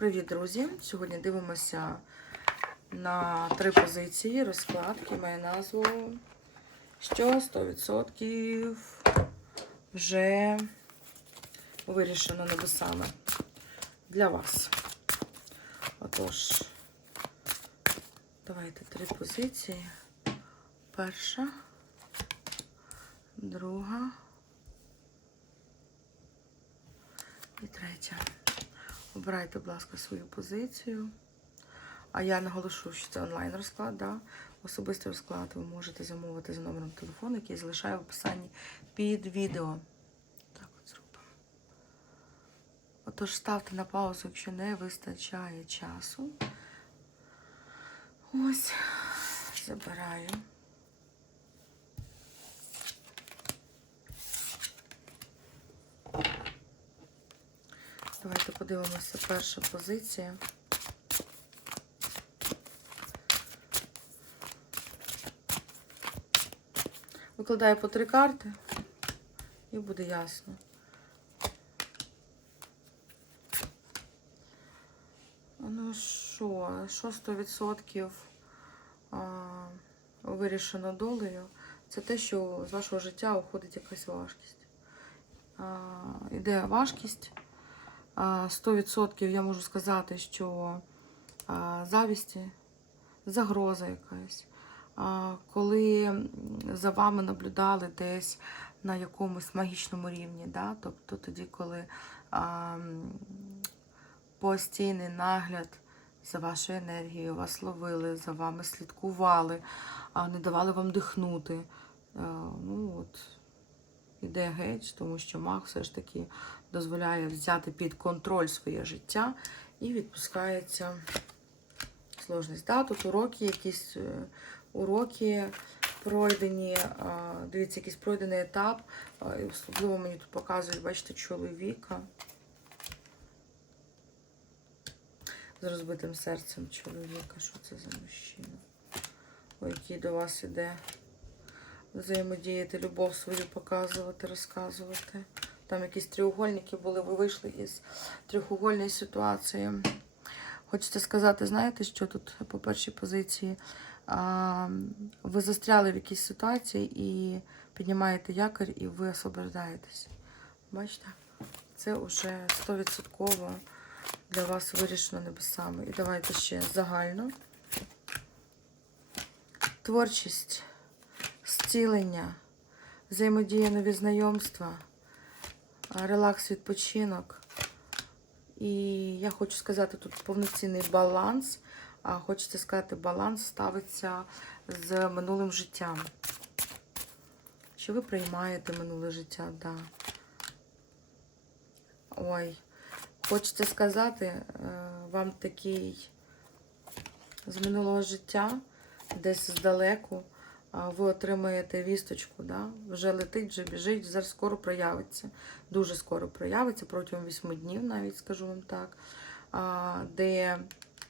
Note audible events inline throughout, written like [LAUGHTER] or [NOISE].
Привіт, друзі! Сьогодні дивимося на три позиції. Розклад, який має назву Що 100% вже вирішено небесами для вас. Отож, давайте три позиції. Перша, друга і третя. Обирайте, будь ласка, свою позицію. А я наголошу, що це онлайн розклад, да? особистий розклад ви можете замовити за номером телефону, який залишаю в описанні під відео. Так от зробимо. Отож, ставте на паузу, якщо не вистачає часу. Ось, забираю. Давайте подивимося перша позиція. Викладаю по три карти і буде ясно. Ну що, що 100% вирішено долею, це те, що з вашого життя уходить якась важкість. Іде важкість. А, 100% я можу сказати, що завісті, загроза якась. Коли за вами наблюдали десь на якомусь магічному рівні, да? тобто тоді, коли а, постійний нагляд за вашою енергією, вас ловили, за вами слідкували, а не давали вам дихнути. А, Ну от, іде геть, тому що маг все ж таки дозволяє взяти під контроль своє життя і відпускається сложність. Да, тут уроки, якісь е, уроки пройдені, дивіться, якийсь пройдений етап. і Особливо мені тут показують, бачите, чоловіка. З розбитим серцем чоловіка. Що це за мужчина? Ой, який до вас іде взаємодіяти, любов свою показувати, розказувати. Там якісь треугольники були, ви вийшли із трьохугольної ситуації. Хочеться сказати, знаєте, що тут по першій позиції? А, ви застряли в якійсь ситуації і піднімаєте якорь, і ви освобождаєтесь. Бачите? Це вже 100% для вас вирішено небесами. І давайте ще загально. Творчість, зцілення, взаємодія нові знайомства, релакс, відпочинок. І я хочу сказати, тут повноцінний баланс. Хочеться сказати, баланс ставиться з минулим життям. Чи ви приймаєте минуле життя? Да. Ой, хочеться сказати, е, вам такий з минулого життя, десь здалеку, ви отримаєте вісточку, да? вже летить, вже біжить, зараз скоро проявиться. Дуже скоро проявиться, протягом 8 днів, навіть скажу вам так, де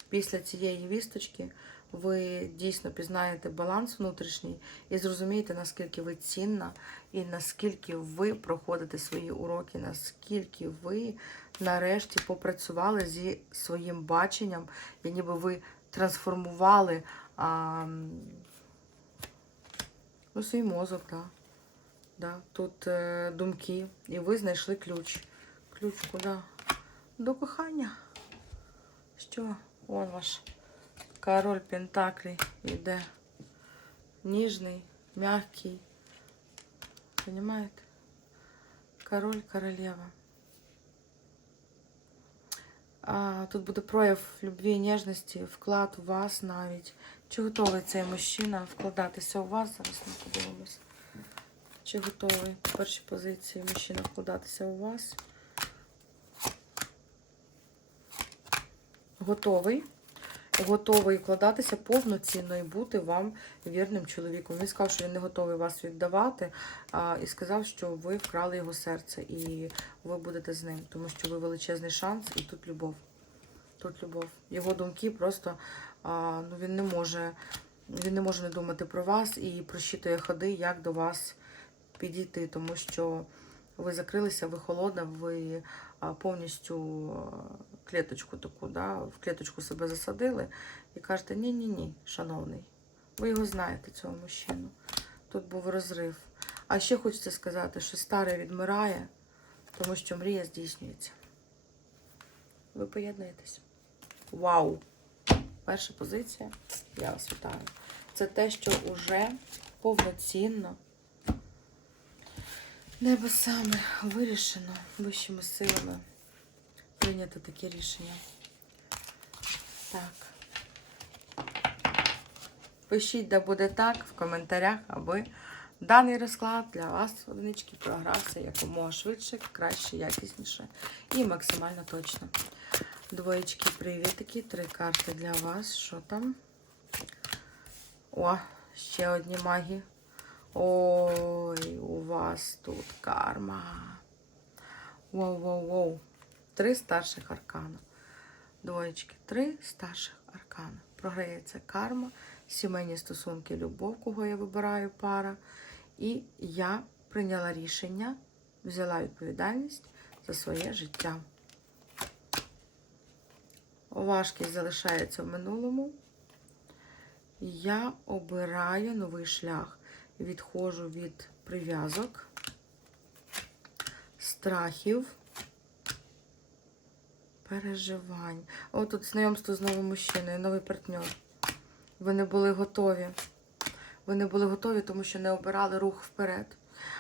після цієї вісточки ви дійсно пізнаєте баланс внутрішній і зрозумієте, наскільки ви цінна, і наскільки ви проходите свої уроки, наскільки ви нарешті попрацювали зі своїм баченням, і ніби ви трансформували ну, свій мозок, да. Да. Тут е, думки, і ви знайшли ключ. Ключ куди? До кохання. Що? Вон ваш король Пентаклі йде. Ніжний, м'який. Понимаєте? Король, королева. Тут буде прояв любві ніжності, вклад у вас навіть. Чи готовий цей мужчина вкладатися у вас? Зараз ми подивимося. Чи готовий в першій позиції мужчина вкладатися у вас? Готовий. Готовий вкладатися повноцінно і бути вам вірним чоловіком. Він сказав, що він не готовий вас віддавати, а, і сказав, що ви вкрали його серце, і ви будете з ним, тому що ви величезний шанс, і тут любов. Тут любов. Його думки просто а, ну, він не може. Він не може не думати про вас і просчитує ходи, як до вас підійти, тому що ви закрилися, ви холодна, ви а, повністю клеточку таку, да, в клеточку себе засадили і кажете, ні-ні-ні, шановний, ви його знаєте, цього мужчину. Тут був розрив. А ще хочеться сказати, що старе відмирає, тому що мрія здійснюється. Ви поєднуєтесь. Вау! Перша позиція. Я вас вітаю. Це те, що вже повноцінно небесами вирішено вищими силами прийняти таке рішення. Так. Пишіть, де буде так в коментарях, аби даний розклад для вас, одинички, програвся якомога швидше, краще, якісніше і максимально точно. Двоєчки, привітики, три карти для вас. Що там? О, ще одні магі. Ой, у вас тут карма. Воу-воу-воу. Три старших аркана. Двоєчки, три старших аркана. Програється карма, сімейні стосунки, любов, кого я вибираю пара. І я прийняла рішення, взяла відповідальність за своє життя. Важкість залишається в минулому. Я обираю новий шлях. Відходжу від прив'язок, страхів, переживань. О, тут знайомство з новим мужчиною, новий партнер. Ви не були готові. Ви не були готові, тому що не обирали рух вперед.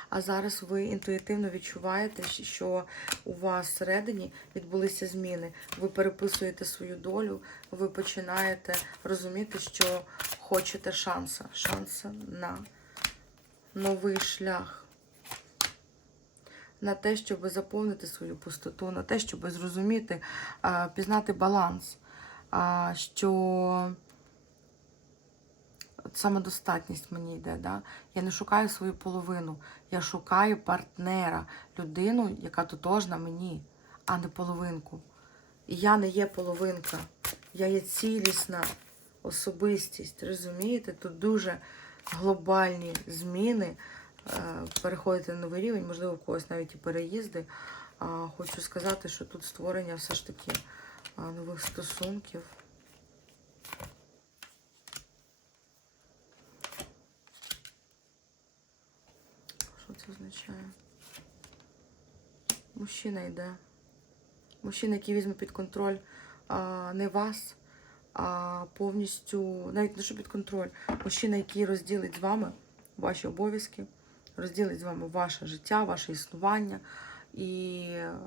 А зараз ви інтуїтивно відчуваєте, що у вас всередині відбулися зміни. Ви переписуєте свою долю, ви починаєте розуміти, що хочете шанса. Шанса на новий шлях. На те, щоб заповнити свою пустоту, на те, щоб зрозуміти, пізнати баланс, що самодостатність мені йде. Да? Я не шукаю свою половину, я шукаю партнера, людину, яка тотожна мені, а не половинку. І я не є половинка, я є цілісна особистість. Розумієте? Тут дуже глобальні зміни. Е, Переходити на новий рівень, можливо, в когось навіть і переїзди. Хочу сказати, що тут створення все ж таки нових стосунків. Що це означає? Мужчина йде. Мужчина, який візьме під контроль а, не вас, а повністю, навіть не що під контроль, мужчина, який розділить з вами ваші обов'язки, розділить з вами ваше життя, ваше існування і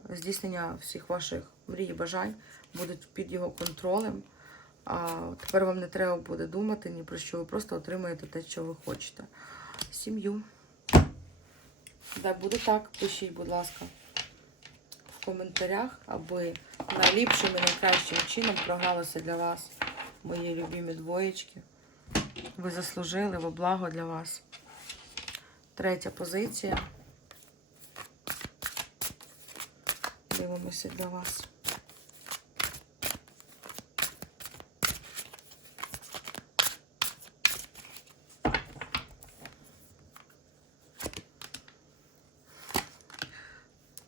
здійснення всіх ваших мрій і бажань будуть під його контролем. А тепер вам не треба буде думати ні про що, ви просто отримаєте те, що ви хочете. Сім'ю. Да, буде так, пишіть, будь ласка, в коментарях, аби найліпшим і найкращим чином програлося для вас мої любимі двоєчки. Ви заслужили во благо для вас. Третя позиція. Дивимося для вас.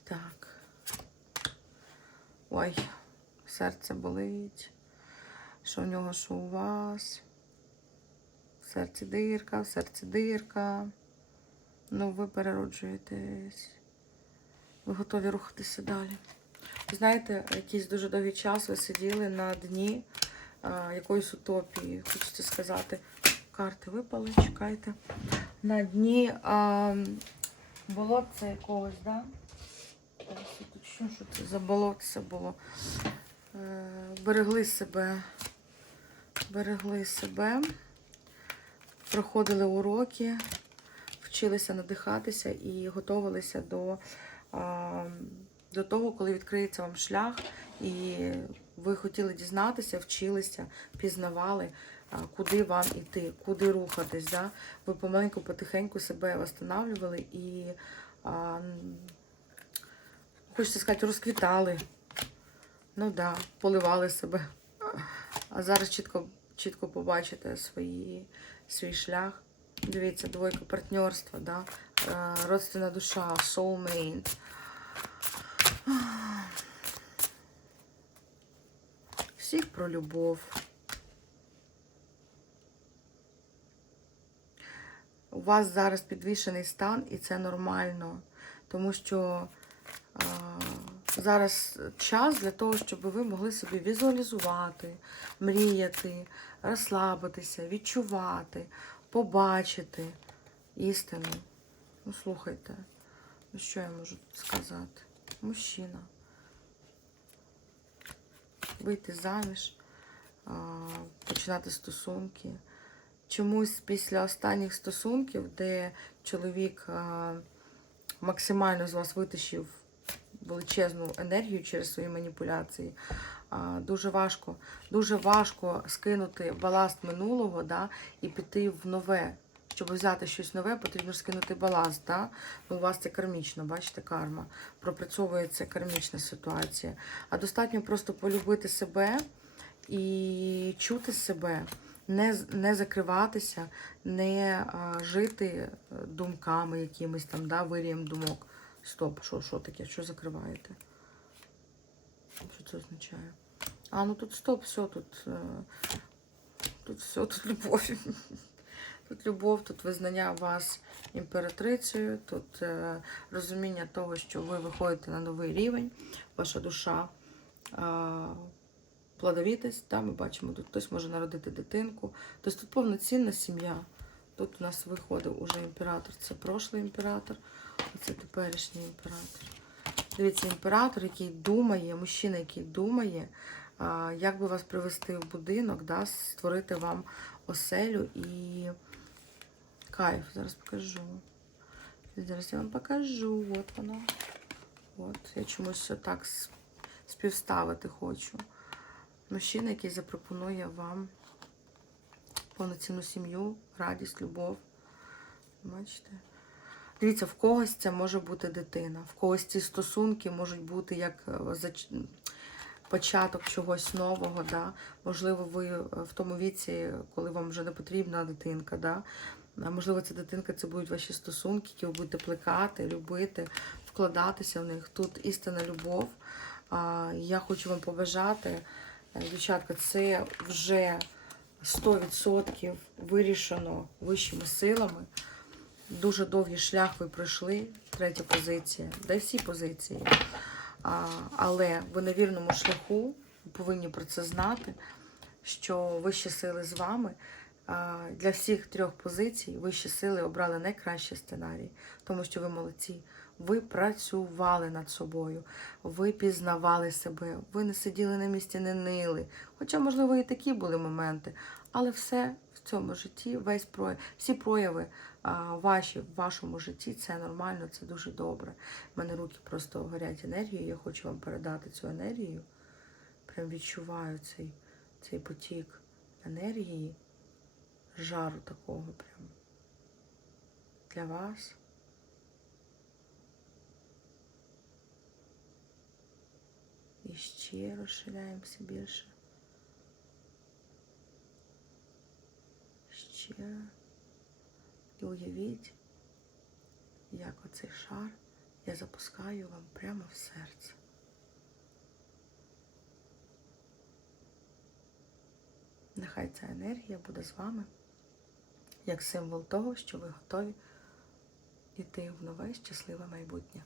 Так. Ой, серце болить. Що в нього, що у вас? В серці дирка, в серці дирка. Ну, ви перероджуєтесь. Ви готові рухатися далі. Знаєте, якийсь дуже довгий час ви сиділи на дні а, якоїсь утопії, хочеться сказати. Карти випали, чекайте. На дні а, болотця якогось, да? Зараз я що, це за болотце було? Е, берегли себе, берегли себе, проходили уроки, вчилися надихатися і готувалися до, до того, коли відкриється вам шлях, і ви хотіли дізнатися, вчилися, пізнавали, куди вам іти, куди рухатись. Да? Ви помаленьку, потихеньку себе встановлювали і, хочеться сказати, розквітали. Ну да, поливали себе. А зараз чітко, чітко побачите свої, свій шлях. Дивіться, двойка партнерства, да? Е, родственна душа, soulmate. всіх про любов. У вас зараз підвішений стан, і це нормально, тому що а, зараз час для того, щоб ви могли собі візуалізувати, мріяти, розслабитися, відчувати, побачити істину. Ну, слухайте, ну що я можу тут сказати? Мужчина. Вийти заміж, починати стосунки. Чомусь після останніх стосунків, де чоловік максимально з вас витащив величезну енергію через свої маніпуляції, дуже важко, дуже важко скинути баласт минулого да, і піти в нове. Щоб взяти щось нове, потрібно скинути баласт. Да? Ну, у вас це кармічно, бачите, карма. Пропрацьовується кармічна ситуація. А достатньо просто полюбити себе і чути себе, не, не закриватися, не а, жити е, думками якимись там, да, вирієм думок. Стоп, що, що таке? Що закриваєте? Що це означає? А, ну тут стоп, все, тут, е, тут все, тут любов. [LAUGHS] Тут любов, тут визнання вас імператрицею, тут е, розуміння того, що ви виходите на новий рівень, ваша душа плодовітість. Та, ми бачимо, тут хтось може народити дитинку. Тобто тут повноцінна сім'я. Тут у нас виходив уже імператор. Це прошлий імператор, а це теперішній імператор. Дивіться, імператор, який думає, мужчина, який думає, як би вас привести в будинок, да, створити вам оселю і кайф. Зараз покажу. Зараз я вам покажу. От воно. От. Я чомусь так співставити хочу. Мужчина, який запропонує вам повноцінну сім'ю, радість, любов. Бачите? Дивіться, в когось це може бути дитина, в когось ці стосунки можуть бути як е, початок чогось нового. Да? Можливо, ви е, в тому віці, коли вам вже не потрібна дитинка. Да? Можливо, ця дитинка це будуть ваші стосунки, які ви будете плекати, любити, вкладатися в них. Тут істинна любов. Я хочу вам побажати, е, дівчатка, це вже 100% вирішено вищими силами. Дуже довгий шлях ви пройшли, третя позиція, й всі позиції. Але ви на вірному шляху, ви повинні про це знати, що вищі сили з вами. Для всіх трьох позицій вищі сили обрали найкращий сценарій, тому що ви молодці. Ви працювали над собою, ви пізнавали себе, ви не сиділи на місці, не нили. Хоча, можливо, і такі були моменти, але все в цьому житті, весь прояв, всі прояви а, ваші в вашому житті це нормально, це дуже добре. У мене руки просто горять енергією, я хочу вам передати цю енергію. Прям відчуваю цей, цей потік енергії, жару такого прям для вас. І ще розширяємося більше. Ще. І уявіть, як оцей шар я запускаю вам прямо в серце. Нехай ця енергія буде з вами як символ того, що ви готові йти в нове щасливе майбутнє.